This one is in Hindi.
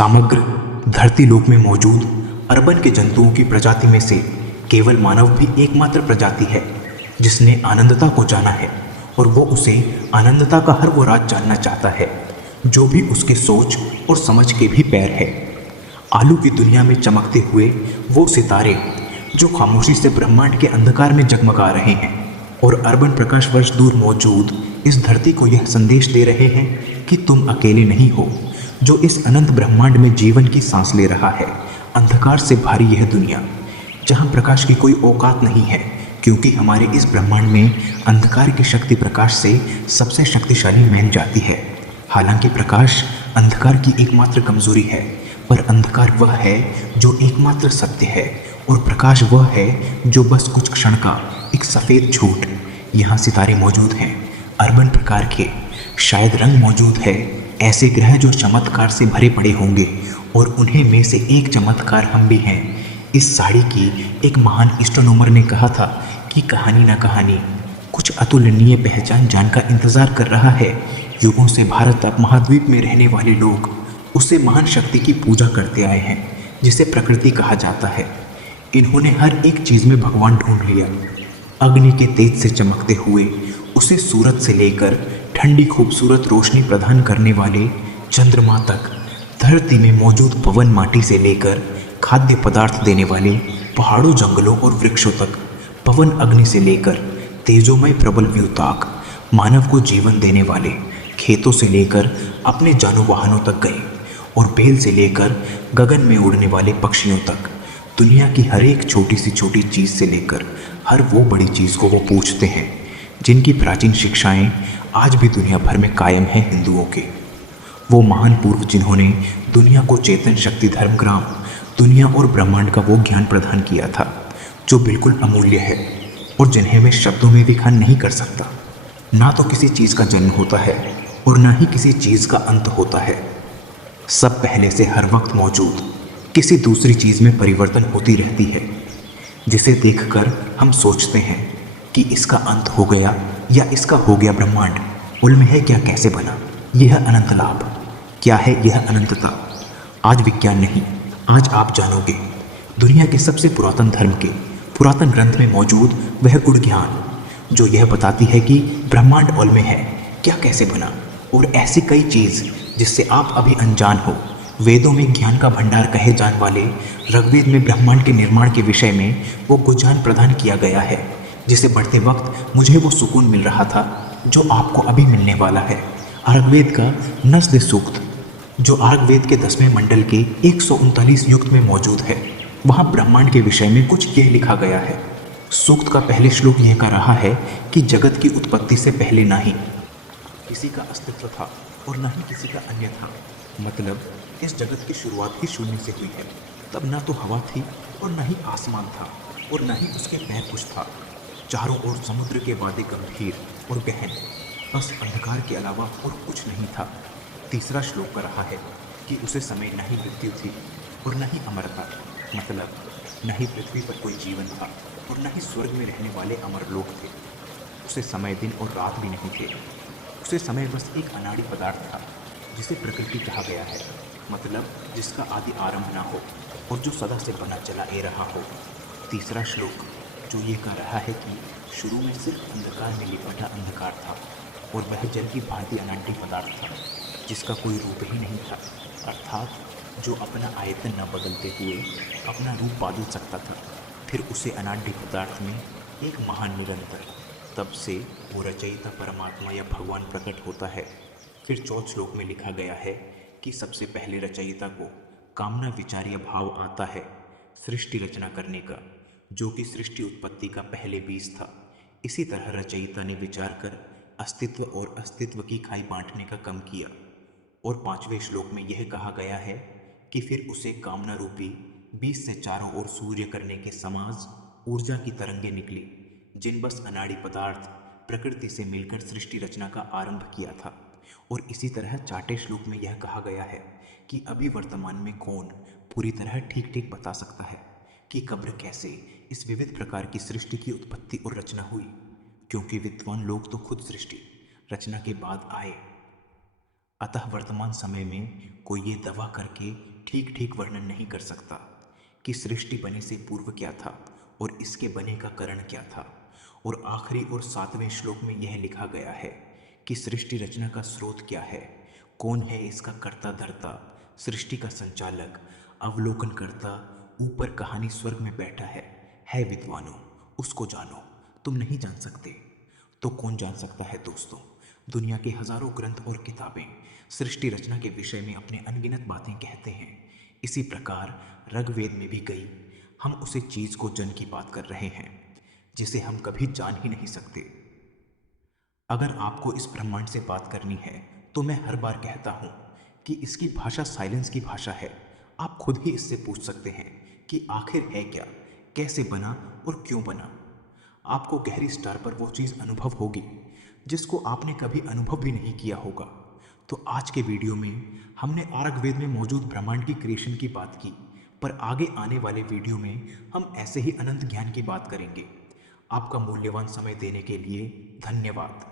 समग्र धरती लोक में मौजूद अर्बन के जंतुओं की प्रजाति में से केवल मानव भी एकमात्र प्रजाति है जिसने आनंदता को जाना है और वो उसे आनंदता का हर वो राज जानना चाहता है जो भी उसके सोच और समझ के भी पैर है। आलू की दुनिया में चमकते हुए वो सितारे जो खामोशी से ब्रह्मांड के अंधकार में जगमगा रहे हैं और अर्बन प्रकाश वर्ष दूर मौजूद इस धरती को यह संदेश दे रहे हैं कि तुम अकेले नहीं हो जो इस अनंत ब्रह्मांड में जीवन की सांस ले रहा है। अंधकार से भारी यह दुनिया जहां प्रकाश की कोई औकात नहीं है, क्योंकि हमारे इस ब्रह्मांड में अंधकार की शक्ति प्रकाश से सबसे शक्तिशाली मान जाती है। हालांकि प्रकाश अंधकार की एकमात्र कमजोरी है, पर अंधकार वह है जो एकमात्र सत्य है और प्रकाश वह है जो बस कुछ क्षण का एक सफ़ेद झूठ। यहाँ सितारे मौजूद हैं, अर्बन प्रकार के, शायद रंग मौजूद है, ऐसे ग्रह जो चमत्कार से भरे पड़े होंगे और उन्हें में से एक चमत्कार हम भी हैं। इस साड़ी की एक महान एस्ट्रोनॉमर ने कहा था कि कहानी ना कहानी कुछ अतुलनीय पहचान जान का इंतजार कर रहा है। युगों से भारत तक महाद्वीप में रहने वाले लोग उसे महान शक्ति की पूजा करते आए हैं जिसे प्रकृति कहा जाता है। इन्होंने हर एक चीज़ में भगवान ढूंढ लिया। अग्नि के तेज से चमकते हुए उसे सूरज से लेकर ठंडी खूबसूरत रोशनी प्रदान करने वाले चंद्रमा तक, धरती में मौजूद पवन माटी से लेकर खाद्य पदार्थ देने वाले पहाड़ों जंगलों और वृक्षों तक, पवन अग्नि से लेकर तेजोमय प्रबल व्यूताक मानव को जीवन देने वाले खेतों से लेकर अपने जानू वाहनों तक गए और बेल से लेकर गगन में उड़ने वाले पक्षियों तक, दुनिया की हर एक छोटी सी छोटी चीज़ से लेकर हर वो बड़ी चीज़ को वो पूछते हैं जिनकी प्राचीन शिक्षाएं आज भी दुनिया भर में कायम हैं हिंदुओं के। वो महान पूर्व जिन्होंने दुनिया को चेतन शक्ति धर्मग्राम, दुनिया और ब्रह्मांड का वो ज्ञान प्रदान किया था जो बिल्कुल अमूल्य है और जिन्हें मैं शब्दों में विखान नहीं कर सकता। ना तो किसी चीज़ का जन्म होता है और ना ही किसी चीज़ का अंत होता है। सब पहले से हर वक्त मौजूद किसी दूसरी चीज़ में परिवर्तन होती रहती है, जिसे देखकर हम सोचते हैं कि इसका अंत हो गया या इसका हो गया ब्रह्मांड, उनमें है क्या, कैसे बना, यह अनंत लाभ, क्या है यह अनंतता। आज विज्ञान नहीं, आज आप जानोगे। दुनिया के सबसे पुरातन धर्म के पुरातन ग्रंथ में मौजूद वह गुड़ ज्ञान जो यह बताती है कि ब्रह्मांड उल में है, क्या कैसे बना, और ऐसी कई चीज़ जिससे आप अभी अनजान हो। वेदों में ज्ञान का भंडार कहे जाने वाले ऋग्वेद में ब्रह्मांड के निर्माण के विषय में वो गुज्ञान प्रदान किया गया है, जिसे पढ़ते वक्त मुझे वो सुकून मिल रहा था जो आपको अभी मिलने वाला है। ऋग्वेद का नस्द सूक्त जो ऋग्वेद के 10वें मंडल के 139 युक्त में मौजूद है, वहाँ ब्रह्मांड के विषय में कुछ यह लिखा गया है। सूक्त का पहले श्लोक यह कह रहा है कि जगत की उत्पत्ति से पहले ना ही किसी का अस्तित्व था और ना ही किसी का अन्य था। मतलब इस जगत की शुरुआत ही शून्य से हुई है। तब ना तो हवा थी और ना ही आसमान था और ना ही उसके पैर कुछ था। चारों ओर समुद्र के वादे गंभीर और गहन, बस अंधकार के अलावा और कुछ नहीं था। तीसरा श्लोक कह रहा है कि उसे समय न ही मृत्यु थी और न ही अमरता, मतलब न ही पृथ्वी पर कोई जीवन था और न ही स्वर्ग में रहने वाले अमर लोग थे। उसे समय, दिन और रात भी नहीं थे। उसे समय बस एक अनाड़ी पदार्थ था जिसे प्रकृति कहा गया है, मतलब जिसका आदि आरंभ ना हो और जो सदा से बना चला ए रहा हो। तीसरा श्लोक जो ये कह रहा है कि शुरू में सिर्फ अंधकार में लिपटा अंधकार था और वह जल की भांति अनाड्य पदार्थ था जिसका कोई रूप ही नहीं था, अर्थात जो अपना आयतन न बदलते हुए अपना रूप बदल सकता था। फिर उसे अनाड्य पदार्थ में एक महान निरंतर, तब से वो रचयिता परमात्मा या भगवान प्रकट होता है। फिर चौथे श्लोक में लिखा गया है कि सबसे पहले रचयिता को कामना विचार या भाव आता है सृष्टि रचना करने का, जो कि सृष्टि उत्पत्ति का पहले बीज था। इसी तरह रचयिता ने विचार कर अस्तित्व और अस्तित्व की खाई बांटने का कम किया। और 5वें श्लोक में यह कहा गया है कि फिर उसे कामना रूपी बीज से चारों ओर सूर्य करने के समाज ऊर्जा की तरंगें निकली, जिन बस अनाड़ी पदार्थ प्रकृति से मिलकर सृष्टि रचना का आरंभ किया था। और इसी तरह 4ठे श्लोक में यह कहा गया है कि अभी वर्तमान में कौन पूरी तरह ठीक ठीक बता सकता है कि कब्र कैसे इस विविध प्रकार की सृष्टि की उत्पत्ति और रचना हुई, क्योंकि विद्वान लोग तो खुद सृष्टि रचना के बाद आए। अतः वर्तमान समय में कोई ये दावा करके ठीक ठीक वर्णन नहीं कर सकता कि सृष्टि बने से पूर्व क्या था और इसके बने का कारण क्या था। और आखिरी और 7वें श्लोक में यह लिखा गया है कि सृष्टि रचना का स्रोत क्या है, कौन है इसका कर्ता धर्ता, सृष्टि का संचालक, अवलोकन करता, ऊपर कहानी स्वर्ग में बैठा है विद्वानों, उसको जानो। तुम नहीं जान सकते तो कौन जान सकता है दोस्तों। दुनिया के हजारों ग्रंथ और किताबें सृष्टि रचना के विषय में अपने अनगिनत बातें कहते हैं। इसी प्रकार ऋग्वेद में भी गई हम उसे चीज को जन की बात कर रहे हैं जिसे हम कभी जान ही नहीं सकते। अगर आपको इस ब्रह्मांड से बात करनी है तो मैं हर बार कहता हूँ कि इसकी भाषा साइलेंस की भाषा है। आप खुद ही इससे पूछ सकते हैं कि आखिर है क्या, कैसे बना और क्यों बना। आपको गहरी स्तर पर वो चीज़ अनुभव होगी जिसको आपने कभी अनुभव भी नहीं किया होगा। तो आज के वीडियो में हमने ऋग्वेद में मौजूद ब्रह्मांड की क्रिएशन की बात की, पर आगे आने वाले वीडियो में हम ऐसे ही अनंत ज्ञान की बात करेंगे। आपका मूल्यवान समय देने के लिए धन्यवाद।